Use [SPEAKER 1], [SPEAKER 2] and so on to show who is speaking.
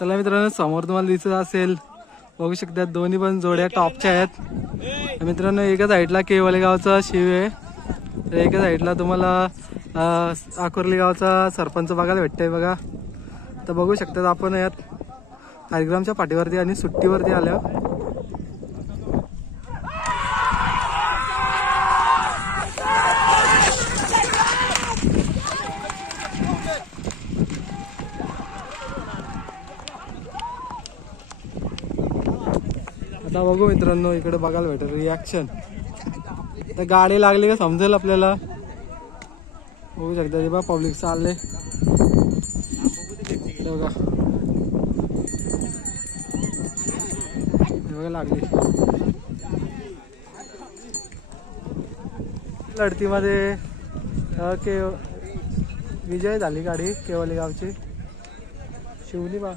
[SPEAKER 1] चला मित्रांनो समोर तुम्हाला दिसत असेल. बघू शकता दोन्ही पण जोड्या टॉपच्या आहेत. मित्रांनो एका साईडला केवले गावचा शिव आहे. तर एका साईडला तुम्हाला आकुर्ली गावचा सरपंच बघायला भेटतंय बघा. तर बघू शकतात आपण यात. कार्यक्रमच्या पाठीवरती आणि सुट्टीवरती आल्या आता बघू मित्रांनो इकडे बघायला भेटेल. रिॲक्शन तर गाडी लागली का समजेल आपल्याला? बघू शकता रे बा पब्लिक चालले. बघा. बघा लागली. लढतीमध्ये अं, के विजय झाली गाडी केवली गावची. शिवली बा.